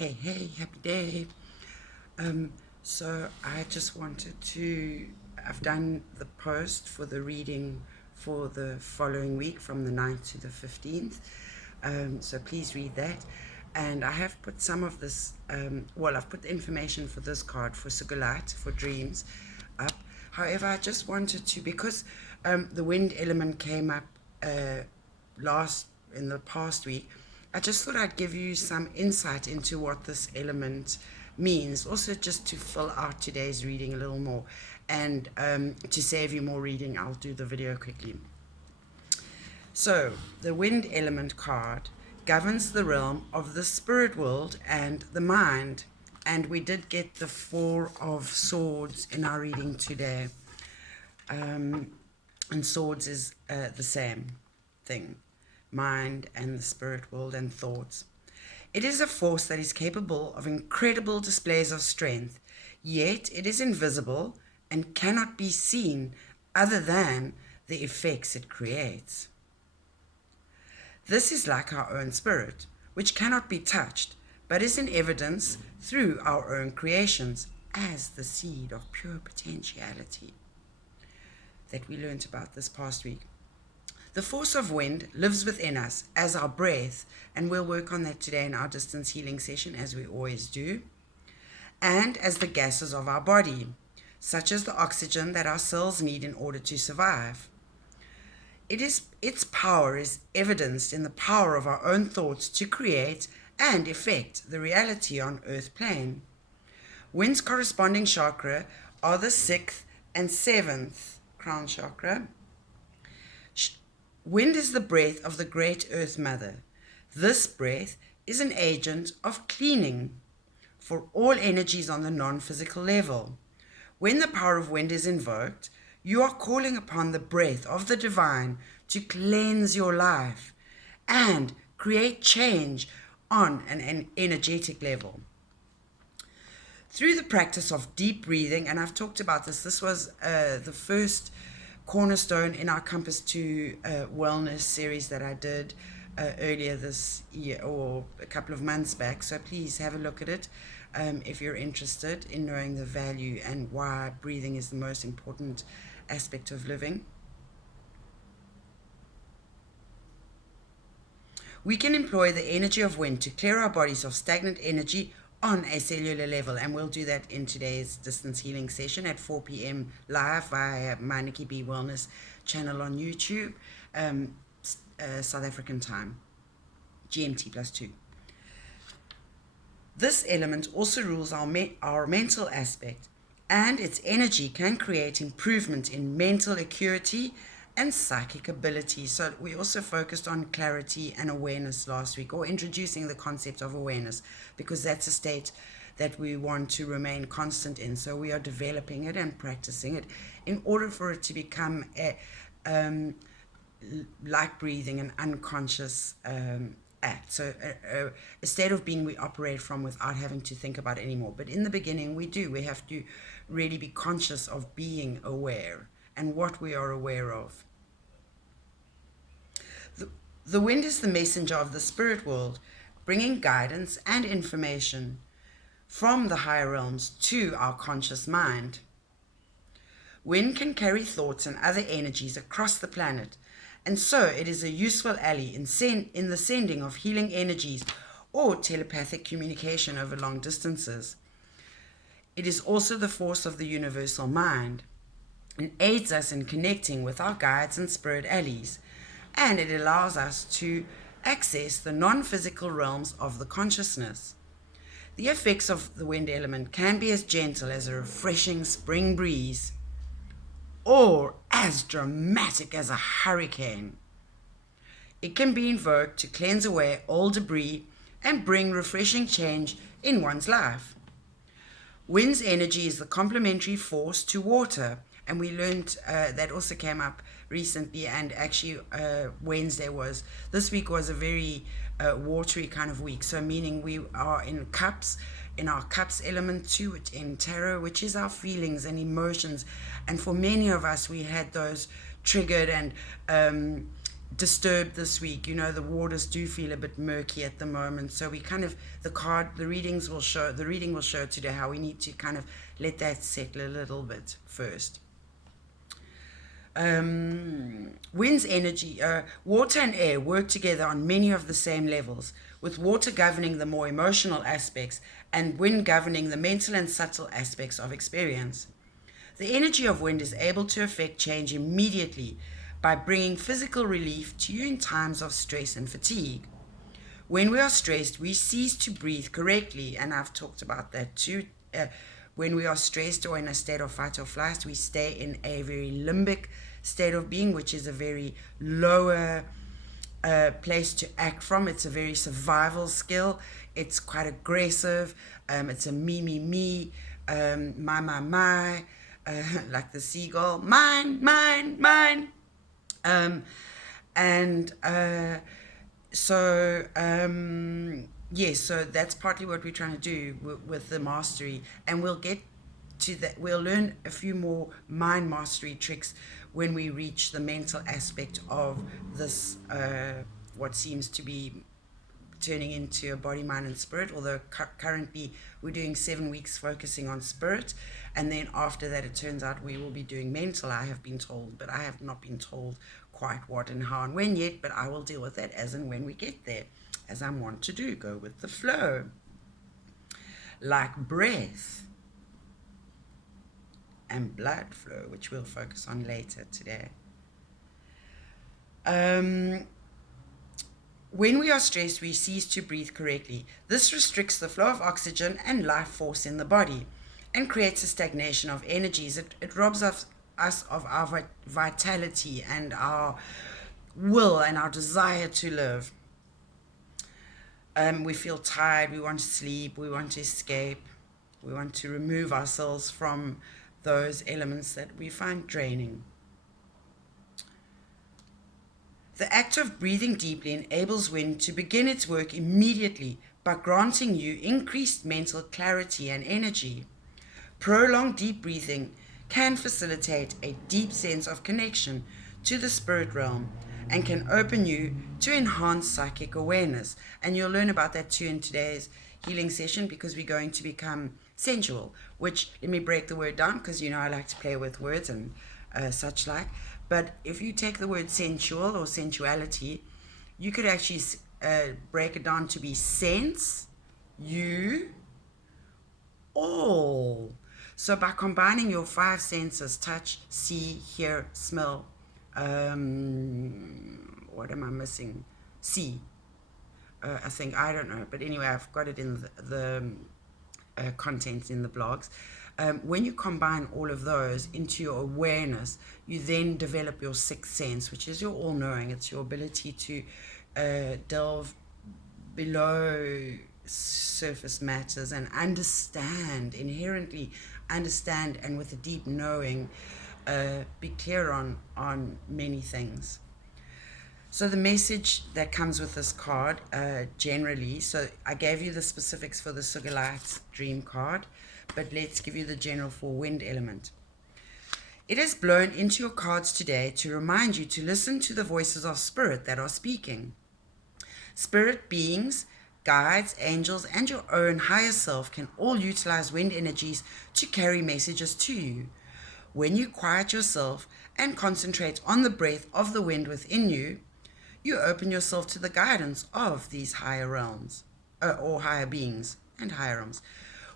Hey, happy day. So I just wanted to, I've done the post for the reading for the following week from the 9th to the 15th. So please read that. And I have put some of this, I've put the information for this card for Sugilite, for dreams, up. However, I just wanted to, because the wind element came up in the past week, I just thought I'd give you some insight into what this element means, also just to fill out today's reading a little more, and to save you more reading, I'll do the video quickly. So the wind element card governs the realm of the spirit world and the mind, and we did get the Four of Swords in our reading today, and swords is the same thing, mind and the spirit world and thoughts. It is a force that is capable of incredible displays of strength, yet it is invisible and cannot be seen other than the effects it creates. This is like our own spirit, which cannot be touched, but is in evidence through our own creations as the seed of pure potentiality that we learned about this past week. The force of wind lives within us as our breath, and we'll work on that today in our distance healing session, as we always do, and as the gases of our body, such as the oxygen that our cells need in order to survive. Its power is evidenced in the power of our own thoughts to create and effect the reality on earth plane. Wind's corresponding chakra are the 6th and 7th crown chakra. Wind is the breath of the great earth mother. This breath is an agent of cleaning for all energies on the non-physical level. When the power of wind is invoked, you are calling upon the breath of the divine to cleanse your life and create change on an energetic level. Through the practice of deep breathing, and I've talked about this was the first cornerstone in our Compass to Wellness series that I did earlier this year, or a couple of months back, so please have a look at it if you're interested in knowing the value and why breathing is the most important aspect of living. We can employ the energy of wind to clear our bodies of stagnant energy on a cellular level, and we'll do that in today's distance healing session at 4 p.m. live via my Nikki B Wellness channel on YouTube, South African time, GMT +2. This element also rules our mental aspect, and its energy can create improvement in mental acuity and psychic ability. So we also focused on clarity and awareness last week, or introducing the concept of awareness, because that's a state that we want to remain constant in. So we are developing it and practicing it in order for it to become like breathing, an unconscious act. So a state of being we operate from without having to think about it anymore. But in the beginning, we have to really be conscious of being aware and what we are aware of. The wind is the messenger of the spirit world, bringing guidance and information from the higher realms to our conscious mind. Wind can carry thoughts and other energies across the planet, and so it is a useful ally in the sending of healing energies or telepathic communication over long distances. It is also the force of the universal mind, and aids us in connecting with our guides and spirit allies, and it allows us to access the non-physical realms of the consciousness. The effects of the wind element can be as gentle as a refreshing spring breeze, or as dramatic as a hurricane. It can be invoked to cleanse away old debris and bring refreshing change in one's life. Wind's energy is the complementary force to water, and we learned that also came up recently, and actually this week was a very watery kind of week, so meaning we are in our cups element too, in tarot, which is our feelings and emotions, and for many of us we had those triggered and disturbed this week. You know, the waters do feel a bit murky at the moment, so we kind of, the reading will show today how we need to kind of let that settle a little bit first. Wind's energy, water and air work together on many of the same levels, with water governing the more emotional aspects and wind governing the mental and subtle aspects of experience. The energy of wind is able to affect change immediately by bringing physical relief to you in times of stress and fatigue. When we are stressed, we cease to breathe correctly, and I've talked about that too. When we are stressed or in a state of fight or flight, we stay in a very limbic state of being, which is a very lower place to act from. It's a very survival skill. It's quite aggressive. It's a me, my, like the seagull, mine. Yes, so that's partly what we're trying to do with the mastery, and we'll get to that. We'll learn a few more mind mastery tricks when we reach the mental aspect of this, what seems to be turning into a body, mind, and spirit, although currently we're doing 7 weeks focusing on spirit, and then after that it turns out we will be doing mental, I have been told, but I have not been told quite what and how and when yet, but I will deal with that as and when we get there, as I'm wont to do, go with the flow. Like breath and blood flow, which we'll focus on later today. When we are stressed, we cease to breathe correctly. This restricts the flow of oxygen and life force in the body and creates a stagnation of energies. It robs us of our vitality and our will and our desire to live. We feel tired, we want to sleep, we want to escape, we want to remove ourselves from those elements that we find draining. The act of breathing deeply enables wind to begin its work immediately by granting you increased mental clarity and energy. Prolonged deep breathing can facilitate a deep sense of connection to the spirit realm and can open you to enhanced psychic awareness. And you'll learn about that too in today's healing session, because we're going to become sensual, which, let me break the word down, because you know I like to play with words and such like. But if you take the word sensual or sensuality, you could actually break it down to be sense, you, all. So by combining your 5 senses, touch, see, hear, smell, what am I missing? See. I think, I don't know. But anyway, I've got it in the contents in the blogs. When you combine all of those into your awareness, you then develop your 6th sense, which is your all-knowing. It's your ability to delve below surface matters and inherently understand, and with a deep knowing, be clear on many things. So the message that comes with this card, generally, so I gave you the specifics for the Sugilite dream card, but let's give you the general for wind element. It has blown into your cards today to remind you to listen to the voices of spirit that are speaking. Spirit beings, guides, angels, and your own higher self can all utilize wind energies to carry messages to you. When you quiet yourself and concentrate on the breath of the wind within you, you open yourself to the guidance of these higher realms, or higher beings and higher realms.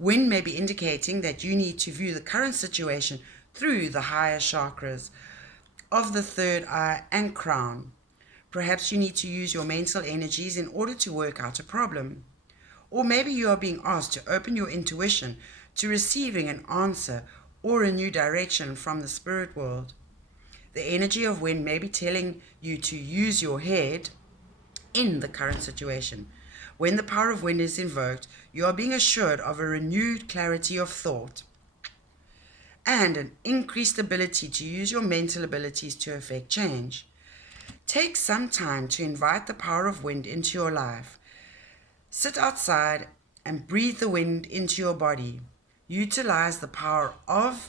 Wind may be indicating that you need to view the current situation through the higher chakras of the third eye and crown. Perhaps you need to use your mental energies in order to work out a problem. Or maybe you are being asked to open your intuition to receiving an answer or a new direction from the spirit world. The energy of wind may be telling you to use your head in the current situation. When the power of wind is invoked, you are being assured of a renewed clarity of thought and an increased ability to use your mental abilities to effect change. Take some time to invite the power of wind into your life. Sit outside and breathe the wind into your body. Utilize the power of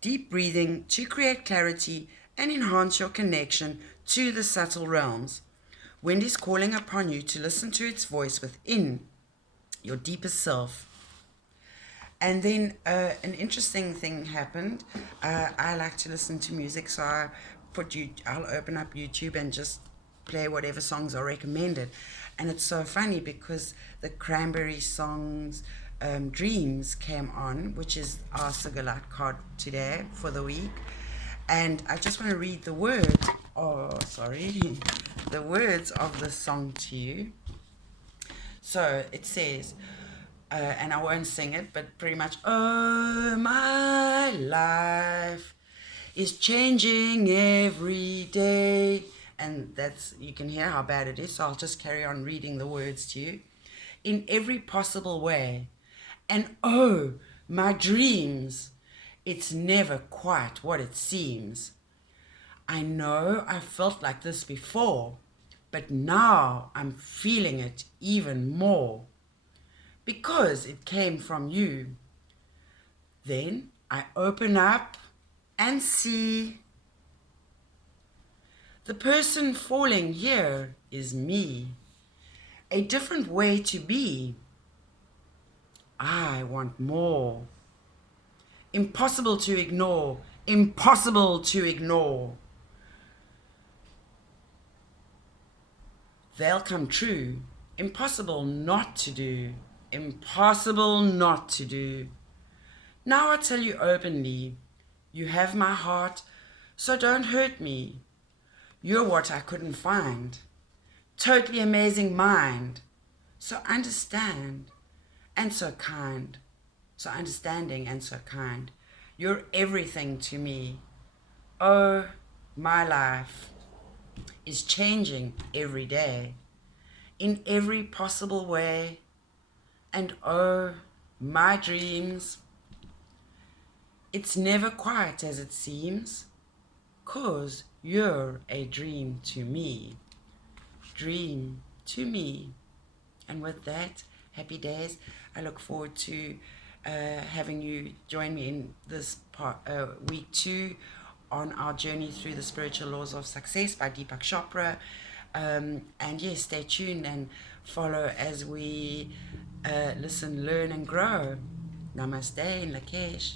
deep breathing to create clarity and enhance your connection to the subtle realms. Wind is calling upon you to listen to its voice within your deepest self. And then an interesting thing happened. I like to listen to music, so I'll open up YouTube and just play whatever songs are recommended. And it's so funny because the Cranberry songs, Dreams, came on, which is our Sugilite card today for the week. And I just want to read the words, the words of the song to you. So it says, and I won't sing it, but pretty much, oh, my life is changing every day. And you can hear how bad it is, so I'll just carry on reading the words to you. In every possible way. And oh, my dreams, it's never quite what it seems. I know I felt like this before, but now I'm feeling it even more. Because it came from you. Then I open up and see the person falling here is me. A different way to be. I want more. Impossible to ignore. Impossible to ignore. They'll come true. Impossible not to do. Impossible not to do. Now I tell you openly, you have my heart, so don't hurt me. You're what I couldn't find. Totally amazing mind. So understand and so kind. So understanding and so kind. You're everything to me. Oh, my life is changing every day. In every possible way. And oh, my dreams, it's never quite as it seems, 'cause you're a dream to me. Dream to me. And with that, happy days. I look forward to having you join me in this week 2 on our journey through the spiritual laws of success by Deepak Chopra. And yes, stay tuned and follow as we listen, learn, and grow. Namaste in Lakesh.